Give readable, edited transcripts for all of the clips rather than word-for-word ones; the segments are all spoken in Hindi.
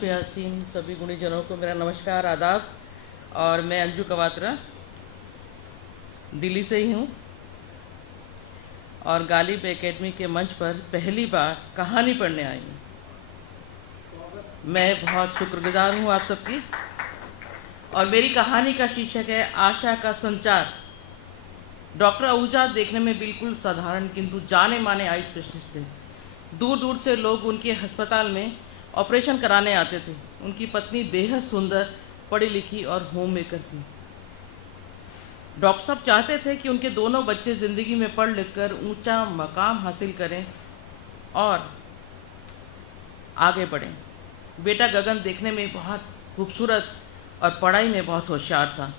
पे हसीन सभी गुणीजनों को मेरा नमस्कार, आदाब। और मैं अंजू कवात्रा दिल्ली से ही हूँ और गालिब एकेडमी के मंच पर पहली बार कहानी पढ़ने आई हूँ। मैं बहुत शुक्रगुजार हूँ आप सबकी। और मेरी कहानी का शीर्षक है आशा का संचार। डॉक्टर आहूजा देखने में बिल्कुल साधारण किंतु जाने माने आई स्पेशलिस्ट थे। दूर दूर से लोग उनके अस्पताल में ऑपरेशन कराने आते थे। उनकी पत्नी बेहद सुंदर, पढ़ी लिखी और होम मेकर थी। डॉक्टर साहब चाहते थे कि उनके दोनों बच्चे ज़िंदगी में पढ़ लिख कर ऊंचा मकाम हासिल करें और आगे बढ़ें। बेटा गगन देखने में बहुत खूबसूरत और पढ़ाई में बहुत होशियार था।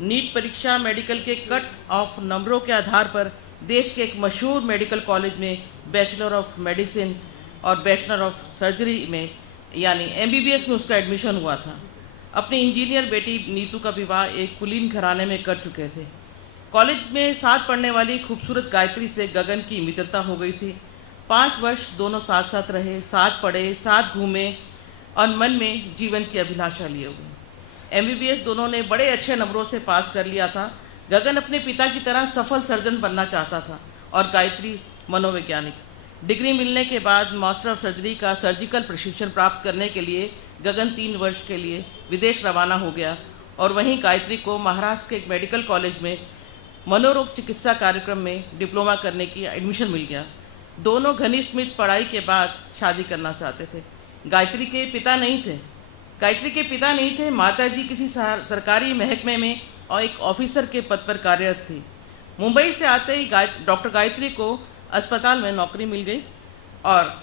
नीट परीक्षा मेडिकल के कट ऑफ नंबरों के आधार पर देश के एक मशहूर मेडिकल कॉलेज में बैचलर ऑफ मेडिसिन और बैचलर ऑफ सर्जरी में यानी MBBS में उसका एडमिशन हुआ था। अपनी इंजीनियर बेटी नीतू का विवाह एक कुलीन घराने में कर चुके थे। कॉलेज में साथ पढ़ने वाली खूबसूरत गायत्री से गगन की मित्रता हो गई थी। 5 वर्ष दोनों साथ साथ रहे, साथ पढ़े, साथ घूमे और मन में जीवन की अभिलाषा लिए हुए। MBBS दोनों ने बड़े अच्छे नंबरों से पास कर लिया था। गगन अपने पिता की तरह सफल सर्जन बनना चाहता था और गायत्री मनोवैज्ञानिक। डिग्री मिलने के बाद मास्टर ऑफ सर्जरी का सर्जिकल प्रशिक्षण प्राप्त करने के लिए गगन 3 वर्ष के लिए विदेश रवाना हो गया और वहीं गायत्री को महाराष्ट्र के एक मेडिकल कॉलेज में मनोरोग चिकित्सा कार्यक्रम में डिप्लोमा करने की एडमिशन मिल गया। दोनों घनिष्ठ मित्र पढ़ाई के बाद शादी करना चाहते थे। गायत्री के पिता नहीं थे। माताजी किसी सरकारी महकमे में और एक ऑफिसर के पद पर कार्यरत थी। मुंबई से आते ही डॉक्टर गायत्री को अस्पताल में नौकरी मिल गई और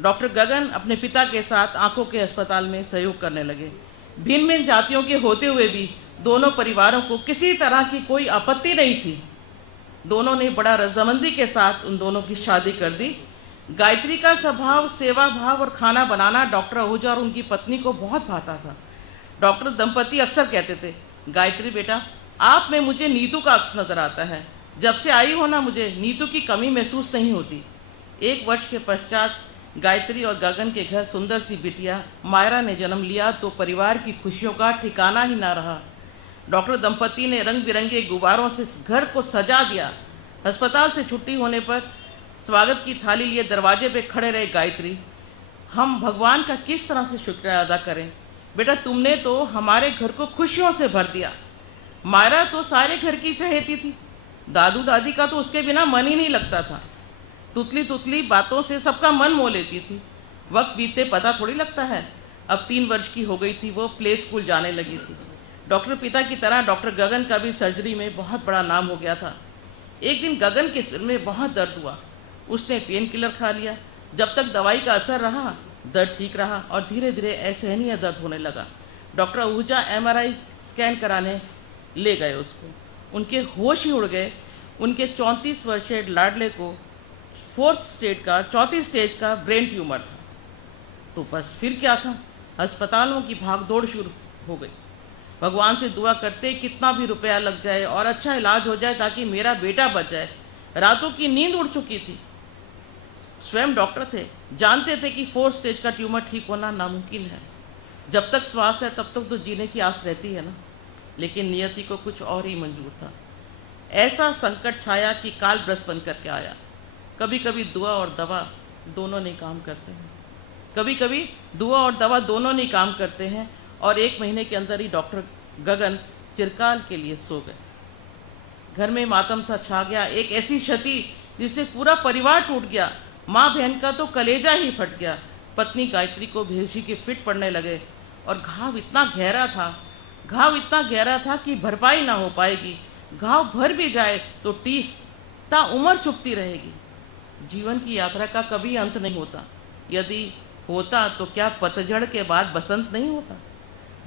डॉक्टर गगन अपने पिता के साथ आंखों के अस्पताल में सहयोग करने लगे। भिन्न भिन्न जातियों के होते हुए भी दोनों परिवारों को किसी तरह की कोई आपत्ति नहीं थी। दोनों ने बड़ा रजामंदी के साथ उन दोनों की शादी कर दी। गायत्री का स्वभाव, सेवा भाव और खाना बनाना डॉक्टर आहूजा और उनकी पत्नी को बहुत भाता था। डॉक्टर दंपति अक्सर कहते थे, गायत्री बेटा, आप में मुझे नीतू का अक्स नजर आता है। जब से आई हो ना, मुझे नीतू की कमी महसूस नहीं होती। 1 वर्ष के पश्चात गायत्री और गगन के घर सुंदर सी बिटिया मायरा ने जन्म लिया तो परिवार की खुशियों का ठिकाना ही ना रहा। डॉक्टर दंपति ने रंग बिरंगे गुब्बारों से घर को सजा दिया। अस्पताल से छुट्टी होने पर स्वागत की थाली लिए दरवाजे पे खड़े रहे गायत्री। हम भगवान का किस तरह से शुक्रिया अदा करें। बेटा, तुमने तो हमारे घर को खुशियों से भर दिया। मायरा तो सारे घर की चहेती थी। दादू दादी का तो उसके बिना मन ही नहीं लगता था। तुतली तुतली बातों से सबका मन मोह लेती थी। वक्त बीतते पता थोड़ी लगता है। अब 3 वर्ष की हो गई थी, वो प्ले स्कूल जाने लगी थी। डॉक्टर पिता की तरह डॉक्टर गगन का भी सर्जरी में बहुत बड़ा नाम हो गया था। एक दिन गगन के सिर में बहुत दर्द हुआ। उसने पेन किलर खा लिया। जब तक दवाई का असर रहा दर्द ठीक रहा और धीरे धीरे असहनीय दर्द होने लगा। डॉक्टर आहूजा MRI स्कैन कराने ले गए उसको। उनके होश ही उड़ गए। उनके 34 वर्षीय लाडले को 4th स्टेज का ब्रेन ट्यूमर था। तो बस फिर क्या था, अस्पतालों की भागदौड़ शुरू हो गई। भगवान से दुआ करते कितना भी रुपया लग जाए और अच्छा इलाज हो जाए ताकि मेरा बेटा बच जाए। रातों की नींद उड़ चुकी थी। स्वयं डॉक्टर थे, जानते थे कि 4th स्टेज का ट्यूमर ठीक होना नामुमकिन है। जब तक श्वास है तब तक तो जीने की आस रहती है ना। लेकिन नियति को कुछ और ही मंजूर था। ऐसा संकट छाया कि काल ब्रश बन करके आया। कभी कभी दुआ और दवा दोनों नहीं काम करते हैं और 1 महीने के अंदर ही डॉक्टर गगन चिरकाल के लिए सो गए। घर में मातम सा छा गया। एक ऐसी क्षति जिससे पूरा परिवार टूट गया। माँ बहन का तो कलेजा ही फट गया। पत्नी गायत्री को बेहोशी के फिट पड़ने लगे और घाव इतना गहरा था कि भरपाई ना हो पाएगी। घाव भर भी जाए तो टीस ता उम्र चुभती रहेगी। जीवन की यात्रा का कभी अंत नहीं होता। यदि होता तो क्या पतझड़ के बाद बसंत नहीं होता।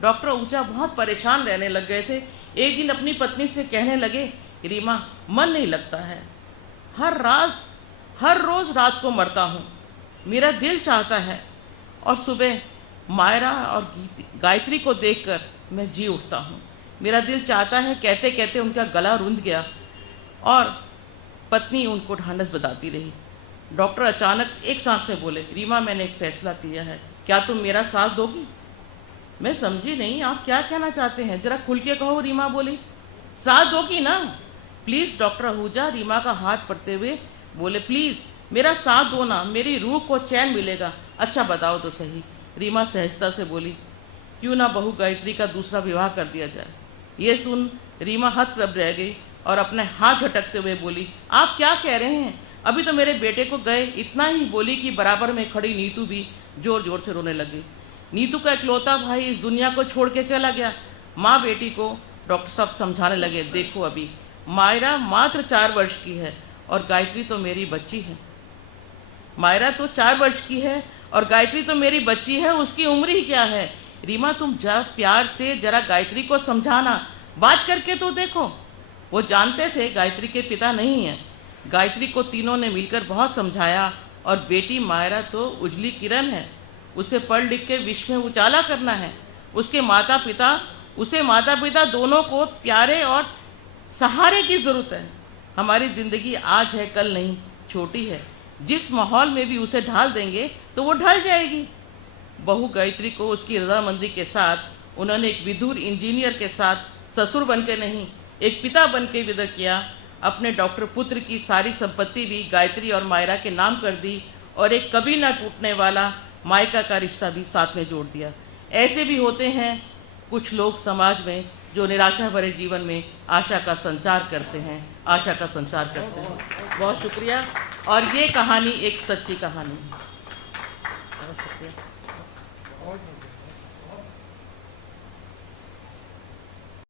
डॉक्टर आहूजा बहुत परेशान रहने लग गए थे। एक दिन अपनी पत्नी से कहने लगे, रीमा, मन नहीं लगता है। हर रोज रात को मरता हूँ। मेरा दिल चाहता है और सुबह मायरा और गायत्री को देखकर मैं जी उठता हूँ। मेरा दिल चाहता है। कहते कहते उनका गला रुंध गया और पत्नी उनको ढांढस बताती रही। डॉक्टर अचानक एक सांस में बोले, रीमा, मैंने एक फैसला किया है। क्या तुम मेरा साथ दोगी? मैं समझी नहीं, आप क्या कहना चाहते हैं, जरा खुल के कहो। रीमा बोली, साथ दोगी ना? प्लीज़ डॉक्टर आहूजा रीमा का हाथ पकड़ते हुए बोले, प्लीज़ मेरा साथ दो ना, मेरी रूह को चैन मिलेगा। अच्छा बताओ तो सही। रीमा सहजता से बोली, क्यों ना बहू गायत्री का दूसरा विवाह कर दिया जाए। ये सुन रीमा हतप्रभ रह गई और अपने हाथ झटकते हुए बोली, आप क्या कह रहे हैं? अभी तो मेरे बेटे को गए। इतना ही बोली कि बराबर में खड़ी नीतू भी जोर जोर से रोने लगी। नीतू का इकलौता भाई इस दुनिया को छोड़ के चला गया। माँ बेटी को डॉक्टर साहब समझाने लगे, देखो अभी मायरा मात्र 4 वर्ष की है और गायत्री तो मेरी बच्ची है। मायरा तो 4 वर्ष की है और गायत्री तो मेरी बच्ची है, उसकी उम्र ही क्या है? रीमा तुम जरा प्यार से जरा गायत्री को समझाना, बात करके तो देखो। वो जानते थे गायत्री के पिता नहीं हैं। गायत्री को तीनों ने मिलकर बहुत समझाया और बेटी मायरा तो उजली किरण है, उसे पढ़ लिख के विश्व में उजाला करना है। उसे माता पिता दोनों को प्यारे और सहारे की ज़रूरत है। हमारी ज़िंदगी आज है कल नहीं, छोटी है। जिस माहौल में भी उसे ढाल देंगे तो वो ढल जाएगी। बहू गायत्री को उसकी रजामंदी के साथ उन्होंने एक विदुर इंजीनियर के साथ ससुर बन के नहीं, एक पिता बन के विदा किया। अपने डॉक्टर पुत्र की सारी संपत्ति भी गायत्री और मायरा के नाम कर दी और एक कभी ना टूटने वाला मायका का रिश्ता भी साथ में जोड़ दिया। ऐसे भी होते हैं कुछ लोग समाज में जो निराशा भरे जीवन में आशा का संचार करते हैं, आशा का संचार करते हैं। बहुत शुक्रिया। और ये कहानी एक सच्ची कहानी है।